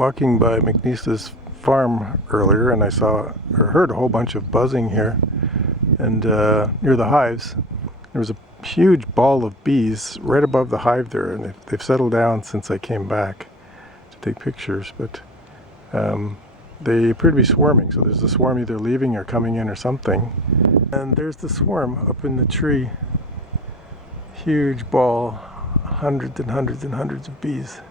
walking by McNeese's farm earlier, and I saw or heard a whole bunch of buzzing here, and near the hives there was a huge ball of bees right above the hive there, and they've settled down since I came back to take pictures, but they appear to be swarming. So there's a swarm either leaving or coming in or something, and there's the swarm up in the tree. Huge ball, hundreds and hundreds and hundreds of bees.